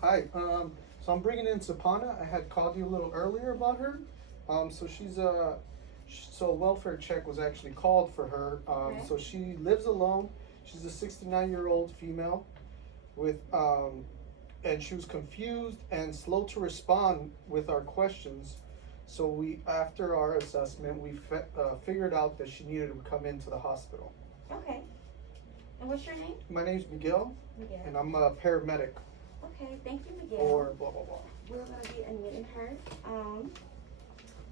Hi. So I'm bringing in Sapana. I had called you a little earlier about her. So so a welfare check was actually called for her. Okay. So she lives alone. She's a 69-year-old female with, and she was confused and slow to respond with our questions. So after our assessment, figured out that she needed to come into the hospital. Okay. And what's your name? My name's Miguel, and Miguel. I'm a paramedic Okay, thank you, Miguel. for blah blah blah. We're gonna be admitting her.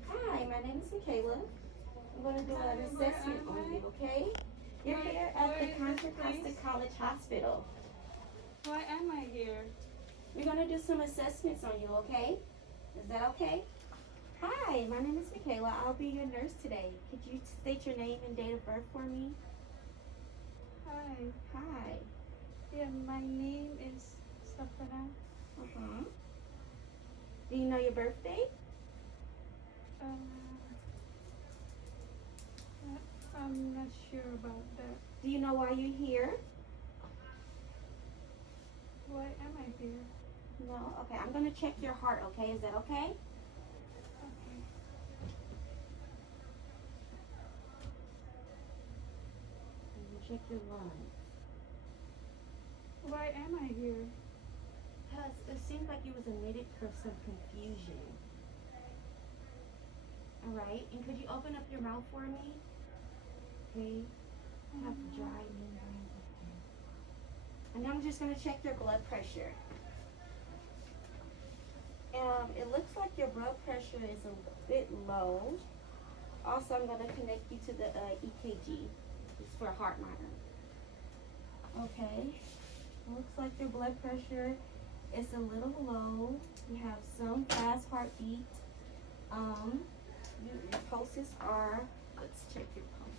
Hi, my name is Michaela. I'm gonna do an assessment on you, okay? You're here at the Contra Costa College Hospital. Why am I here? We're gonna do some assessments on you, okay? Is that okay? Hi, my name is Michaela. I'll be your nurse today. Could you state your name and date of birth for me? Hi. Hi. Yeah, my name is Sapana. Uh-huh. Do you know your birthday? Uh, I'm not sure about that. Do you know why you're here? Why am I here? No? Okay, I'm gonna check your heart, okay? Is that okay? Okay. I'm gonna check your lungs. Why am I here? Because it seems like you was admitted for some confusion. Alright, and could you open up your mouth for me? Okay. Have dry membrane open. And now I'm just gonna check your blood pressure. It looks like your blood pressure is a bit low. Also, I'm gonna connect you to the EKG. It's for a heart monitor. Okay. Looks like your blood pressure is a little low. You have some fast heartbeat. Your pulses are. Let's check your pulse.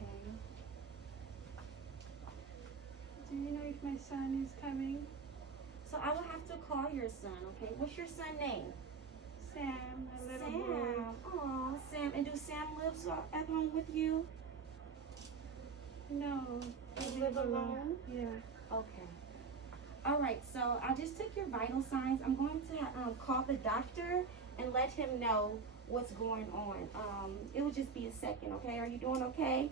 Okay. Do you know if my son is coming? So I will have to call your son. Okay. What's your son's name? Sam, a little Sam. boy. Oh, Sam. And do Sam lives at home with you? No, You I live alone? Yeah. Okay. All right. So I just took your vital signs. I'm going to call the doctor and let him know what's going on. It will just be a second. Okay. Are you doing okay?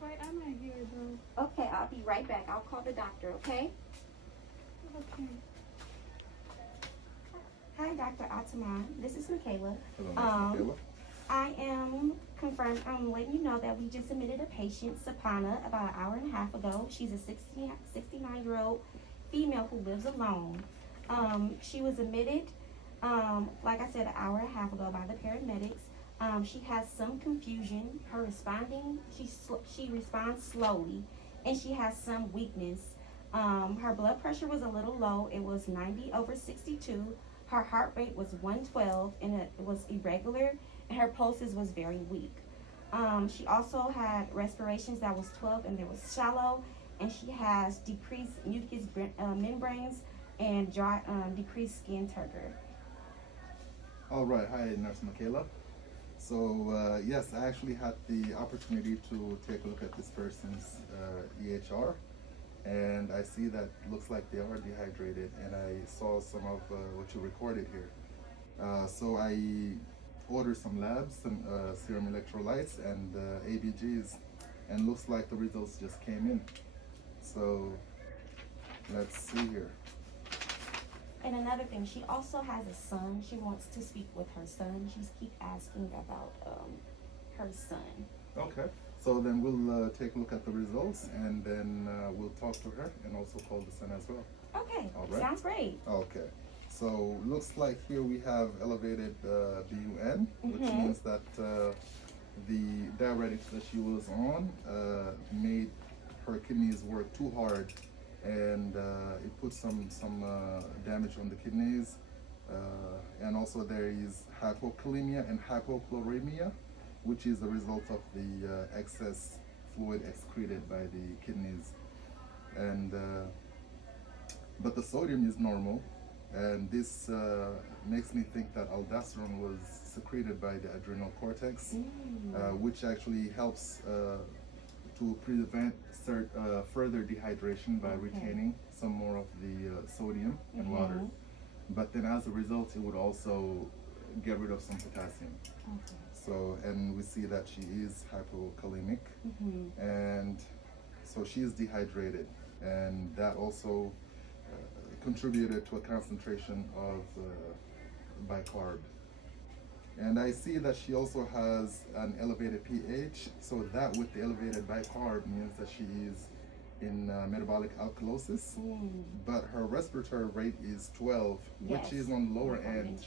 Why am I here though? Okay. I'll be right back. I'll call the doctor. Okay. Okay. Hi, Dr. Atama. This is Michaela. Hello, Um, Miss Michaela. I am confirmed. I'm letting you know that we just admitted a patient, Sapana, about an hour and a half ago. She's a 69-year-old female who lives alone. She was admitted, like I said, an hour and a half ago by the paramedics. She has some confusion. She responds slowly, and she has some weakness. Her blood pressure was a little low. It was 90/62. Her heart rate was 112, and it was irregular, and her pulses was very weak. She also had respirations that was 12, and they was shallow, and she has decreased mucous membranes and dry, decreased skin turgor. All right, hi, Nurse Michaela. So yes, I actually had the opportunity to take a look at this person's EHR, and I see that looks like they are dehydrated, and I saw some of what you recorded here. So I ordered some labs, some serum electrolytes and ABGs, and looks like the results just came in. So let's see here. And another thing, she also has a son. She wants to speak with her son. She's keep asking about her son. Okay. So then we'll take a look at the results, and then we'll talk to her and also call the son as well. Okay, All right. sounds great. Okay. So looks like here we have elevated BUN, which Mhm. means that the diuretics that she was on made her kidneys work too hard, and it put some damage on the kidneys. And also there is hypokalemia and hypochloremia, which is the result of the excess fluid excreted by the kidneys. And but the sodium is normal, And this makes me think that aldosterone was secreted by the adrenal cortex, which actually helps to prevent further dehydration by retaining some more of the sodium and water. But then as a result, it would also get rid of some potassium. So, and we see that she is hypokalemic, and so she is dehydrated, and that also contributed to a concentration of bicarb. And I see that she also has an elevated pH, so that with the elevated bicarb means that she is in metabolic alkalosis, but her respiratory rate is 12, which is on the lower end,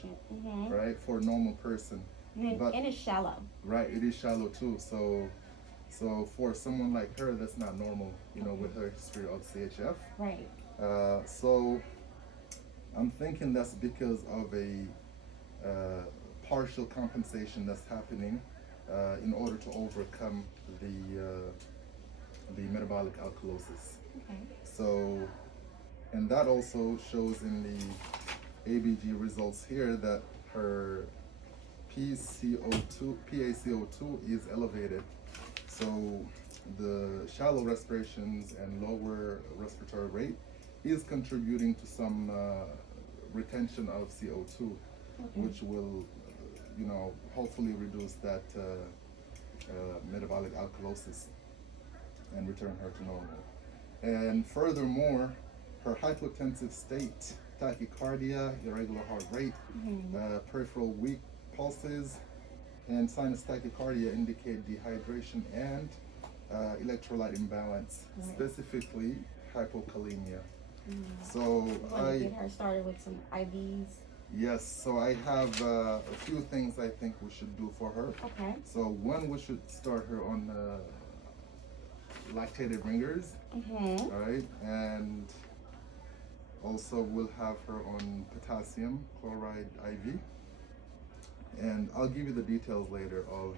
right, for a normal person. And it's shallow. Right, it is shallow too. So for someone like her, that's not normal, you know, with her history of CHF. Right. So I'm thinking that's because of a partial compensation that's happening in order to overcome the metabolic alkalosis. So, and that also shows in the ABG results here that her PaCO2 is elevated. So the shallow respirations and lower respiratory rate is contributing to some retention of CO2, which will, you know, hopefully reduce that metabolic alkalosis and return her to normal. And furthermore, her hypotensive state, tachycardia, irregular heart rate, peripheral weak pulses, and sinus tachycardia indicate dehydration and electrolyte imbalance, specifically hypokalemia. So I get her started with some IVs. Yes, so I have a few things I think we should do for her. Okay. So one, we should start her on lactated ringers, all right, and also we'll have her on potassium chloride IV, and I'll give you the details later of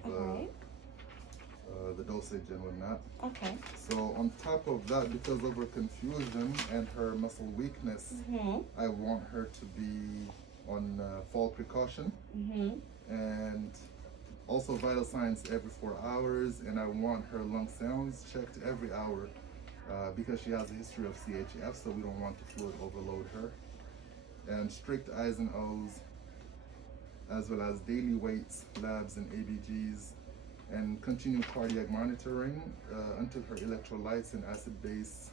the dosage and whatnot. Okay. So on top of that, because of her confusion and her muscle weakness, I want her to be on fall precaution, and also vital signs every 4 hours, and I want her lung sounds checked every hour because she has a history of CHF, so we don't want to fluid overload her. And strict I's and O's, as well as daily weights, labs, and ABGs, and continue cardiac monitoring until her electrolytes and acid base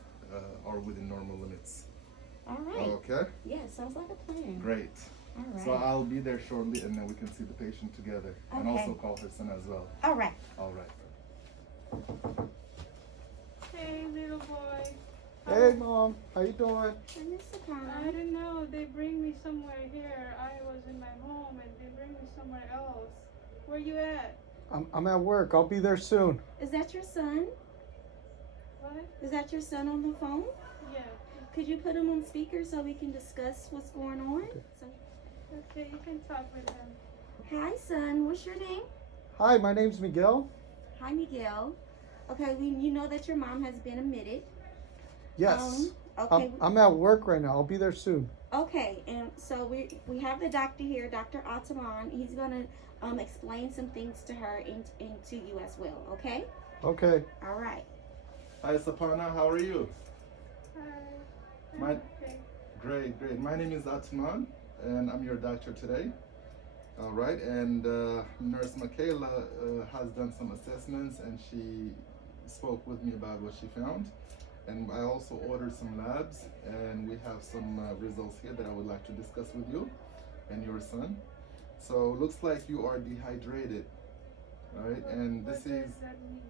are within normal limits. All right. Okay? Yeah, sounds like a plan. Great. All right. So I'll be there shortly, and then we can see the patient together, and Okay. also call her son as well. All right. All right. Hey, little boy. Hey, Mom. How you doing? I miss the I don't know. They bring me somewhere here. I was in my home and they bring me somewhere else. Where you at? I'm at work. I'll be there soon. Is that your son? What? Is that your son on the phone? Yeah. Could you put him on speaker so we can discuss what's going on? So, Okay, you can talk with him. hi, son. What's your name? Hi, my name's Miguel. Hi, Miguel. Okay, you know that your mom has been admitted. Yes. Okay. I'm at work right now. I'll be there soon. Okay, and so we have the doctor here, Dr. Ataman. He's gonna explain some things to her and to you as well. Okay. Okay. All right. Hi, Sapana. How are you? Hi. My- Okay. Great, great. My name is Atman, and I'm your doctor today. All right, and Nurse Michaela has done some assessments, and she spoke with me about what she found. And I also ordered some labs, and we have some results here that I would like to discuss with you and your son. So looks like you are dehydrated, all right? And this What is, does that mean?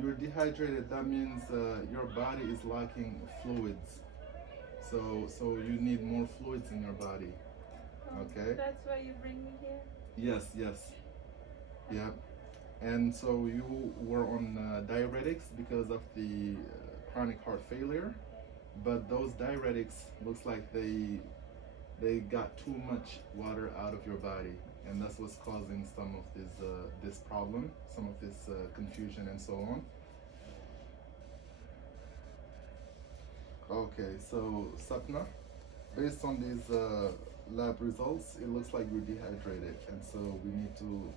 you're dehydrated. That means your body is lacking fluids. So you need more fluids in your body. Oh, Okay. That's why you bring me here? Yes, yes. Yeah. And so you were on diuretics because of the chronic heart failure, but those diuretics looks like they got too much water out of your body, and that's what's causing some of this problem, some of this confusion and so on. Okay, so Sapna, based on these lab results, it looks like you're dehydrated, and so we need to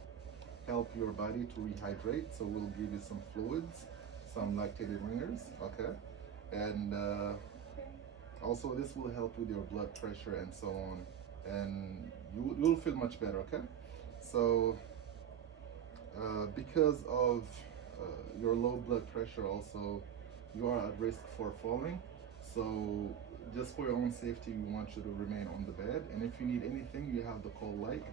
help your body to rehydrate. So we'll give you some fluids, some lactated ringers, okay? And Okay. also this will help with your blood pressure and so on, and you'll feel much better, okay? So because of your low blood pressure also, you are at risk for falling. So just for your own safety, we want you to remain on the bed, and if you need anything, you have the call light.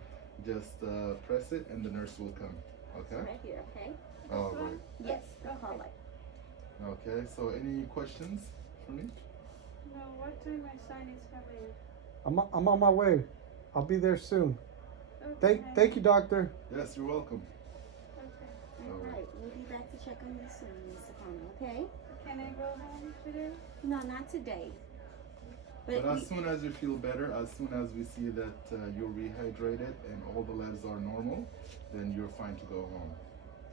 Just press it and the nurse will come, okay? Right here, okay? All right. Yes, the call light. Okay, so any questions for me? No, what time my son is coming? I'm on my way. I'll be there soon. Okay. Thank you, doctor. Yes, you're welcome. Okay. All right, we'll be back to check on you soon, Miss Sapana, okay? Can I go home today? No, not today. But we- as soon as you feel better, as soon as we see that you're rehydrated and all the labs are normal, then you're fine to go home.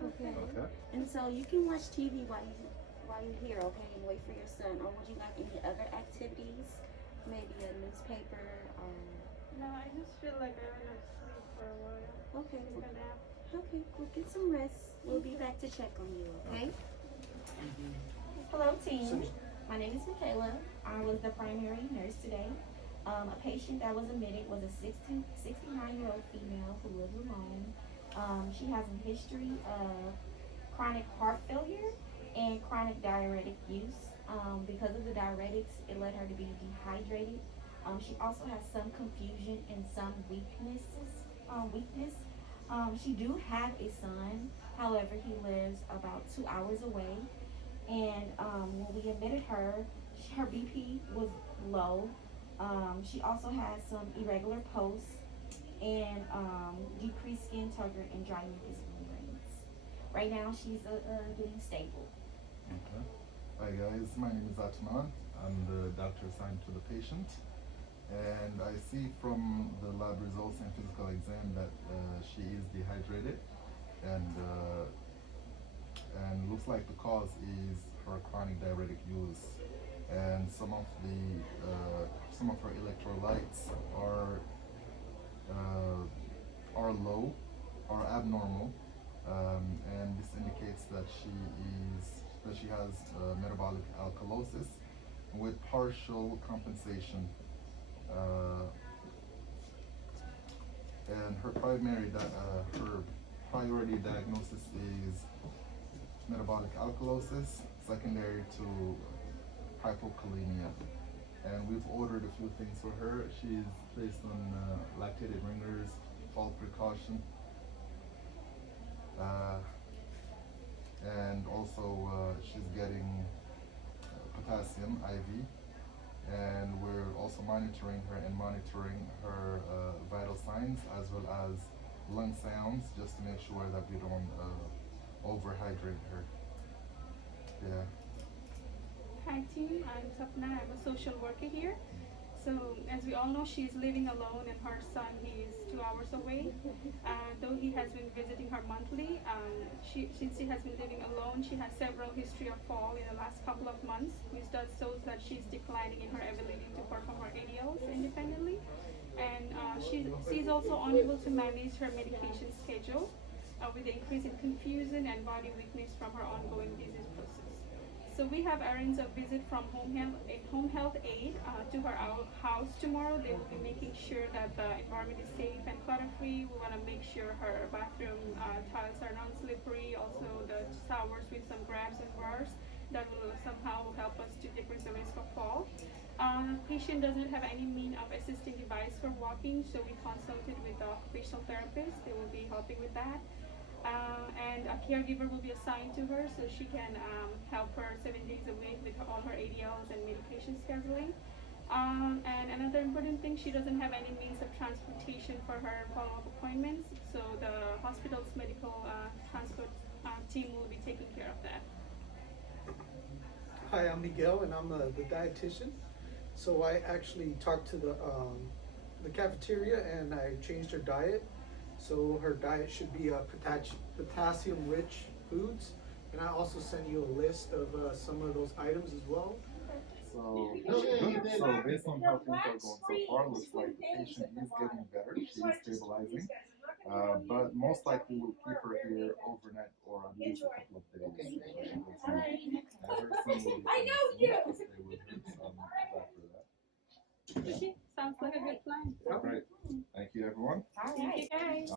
Okay. Okay? And so you can watch TV while you're here, okay, and wait for your son. Or would you like any other activities? Maybe a newspaper or No, I just feel like I want to sleep for a while. okay. Take a nap. Okay, well get some rest. We'll be back to check on you, okay? Hello team. My name is Michaela. I was the primary nurse today. A patient that was admitted was a 69-year-old female who lives alone. She has a history of chronic heart failure and chronic diuretic use. Because of the diuretics, it led her to be dehydrated. She also has some confusion and some weakness. She do have a son, however, he lives about 2 hours away. And when we admitted her, her BP was low. She also has some irregular pulse and decreased skin turgor and dry mucous membranes. Right now, she's getting stable. Okay. Hi guys, my name is Atman. I'm the doctor assigned to the patient. And I see from the lab results and physical exam that she is dehydrated, and looks like the cause is her chronic diuretic use, and some of her electrolytes are low, are abnormal, and this indicates that she has metabolic alkalosis with partial compensation. And her priority diagnosis is metabolic alkalosis secondary to hypokalemia. And we've ordered a few things for her. She's placed on lactated ringers, fall precaution, and also she's getting potassium IV. And we're also monitoring her vital signs as well as lung sounds, just to make sure that we don't overhydrate her. Yeah. Hi team, I'm Sapna. I'm a social worker here. So as we all know, she's living alone, and her son, he is 2 hours away. Though he has been visiting her monthly, since she has been living alone, she has several history of fall in the last couple of months, which does shows that she's declining in her ability to perform her ADLs independently. And she's also unable to manage her medication schedule with the increase in confusion and body weakness from her ongoing disease process. So we have arranged a visit from home health aide to her house tomorrow. They will be making sure that the environment is safe and clutter-free. We want to make sure her bathroom tiles are non-slippery. Also the showers with some grabs and bars that will somehow help us to decrease the risk of fall. Patient doesn't have any mean of assisting device for walking, so we consulted with the occupational therapist. They will be helping with that. And a caregiver will be assigned to her so she can help her 7 days a week with all her ADLs and medication scheduling. And another important thing, she doesn't have any means of transportation for her follow-up appointments, so the hospital's medical transport team will be taking care of that. Hi, I'm Miguel, and I'm the dietitian. So I actually talked to the cafeteria, and I changed her diet. So her diet should be potassium-rich foods, and I also sent you a list of some of those items as well. So good. So based on how things are going so far, looks like the patient is getting better. She is stabilizing. But most likely we'll keep her here overnight or at least a couple of days. Her son will be coming soon to stay with her, so I'm glad for that. Okay, sounds like a good plan. Great. Thank you, everyone. All Thank right. you guys.